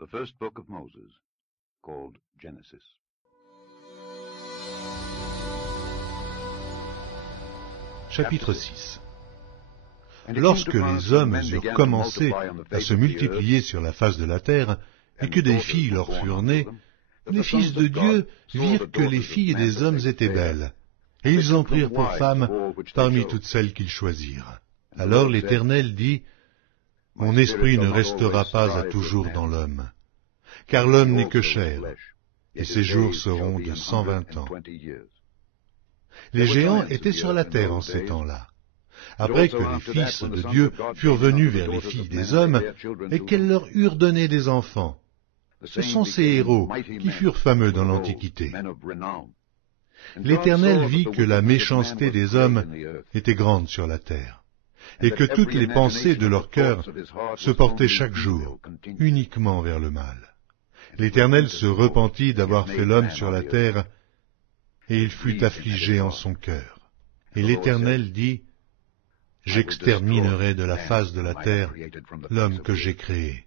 the first book of Moses, called Genesis. Chapitre 6. Lorsque les hommes eurent commencé à se multiplier sur la face de la terre, et que des filles leur furent nées, les fils de Dieu virent que les filles des hommes étaient belles, et ils en prirent pour femmes parmi toutes celles qu'ils choisirent. Alors l'Éternel dit, « Mon esprit ne restera pas à toujours dans l'homme, car l'homme n'est que chair, et ses jours seront de 120 ans. » Les géants étaient sur la terre en ces temps-là. Après que les fils de Dieu furent venus vers les filles des hommes, et qu'elles leur eurent donné des enfants, ce sont ces héros qui furent fameux dans l'Antiquité. L'Éternel vit que la méchanceté des hommes était grande sur la terre, et que toutes les pensées de leur cœur se portaient chaque jour uniquement vers le mal. L'Éternel se repentit d'avoir fait l'homme sur la terre, et il fut affligé en son cœur. Et l'Éternel dit, « J'exterminerai de la face de la terre l'homme que j'ai créé,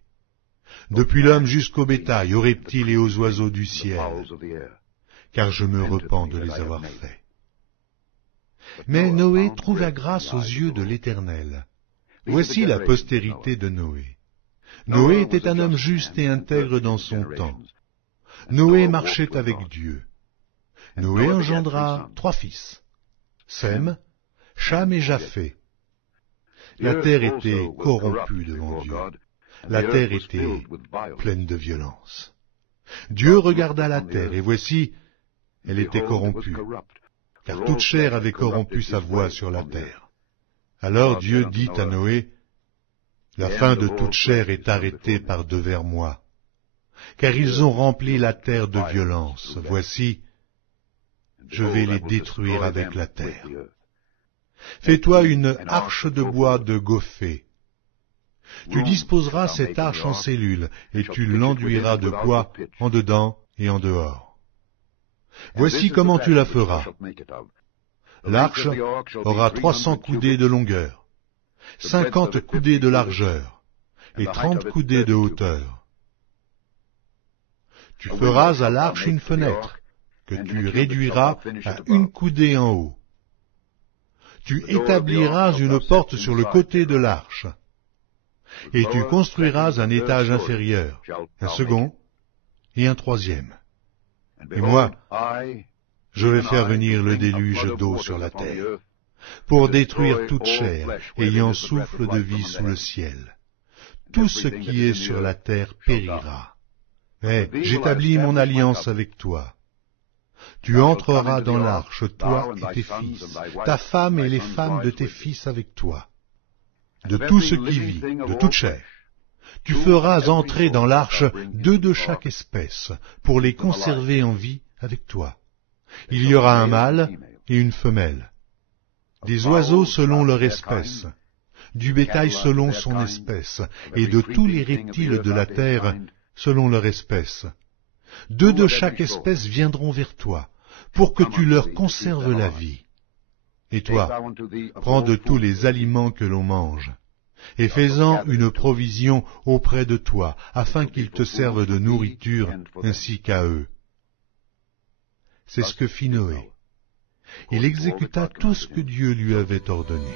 depuis l'homme jusqu'au bétail, aux reptiles et aux oiseaux du ciel, car je me repens de les avoir faits. » Mais Noé trouva grâce aux yeux de l'Éternel. Voici la postérité de Noé. Noé était un homme juste et intègre dans son temps. Noé marchait avec Dieu. Noé engendra 3 fils, Sem, Cham et Japheth. La terre était corrompue devant Dieu. La terre était pleine de violence. Dieu regarda la terre, et voici, elle était corrompue, car toute chair avait corrompu sa voie sur la terre. Alors Dieu dit à Noé, « La fin de toute chair est arrêtée par devers moi, car ils ont rempli la terre de violence. Voici, je vais les détruire avec la terre. Fais-toi une arche de bois de gophée. Tu disposeras cette arche en cellules, et tu l'enduiras de bois en dedans et en dehors. Voici comment tu la feras. L'arche aura 300 coudées de longueur, 50 coudées de largeur, et 30 coudées de hauteur. Tu feras à l'arche une fenêtre, que tu réduiras à 1 coudée en haut. Tu établiras une porte sur le côté de l'arche, et tu construiras un étage inférieur, un second et un troisième. Et moi, je vais faire venir le déluge d'eau sur la terre, pour détruire toute chair ayant souffle de vie sous le ciel. Tout ce qui est sur la terre périra. Mais j'établis mon alliance avec toi. Tu entreras dans l'arche, toi et tes fils, ta femme et les femmes de tes fils avec toi. De tout ce qui vit, de toute chair, tu feras entrer dans l'arche 2 de chaque espèce, pour les conserver en vie avec toi. Il y aura un mâle et une femelle, des oiseaux selon leur espèce, du bétail selon son espèce, et de tous les reptiles de la terre selon leur espèce. 2 de chaque espèce viendront vers toi, pour que tu leur conserves la vie. Et toi, prends de tous les aliments que l'on mange, et fais-en une provision auprès de toi, afin qu'ils te servent de nourriture ainsi qu'à eux. C'est ce que fit Noé. Il exécuta tout ce que Dieu lui avait ordonné.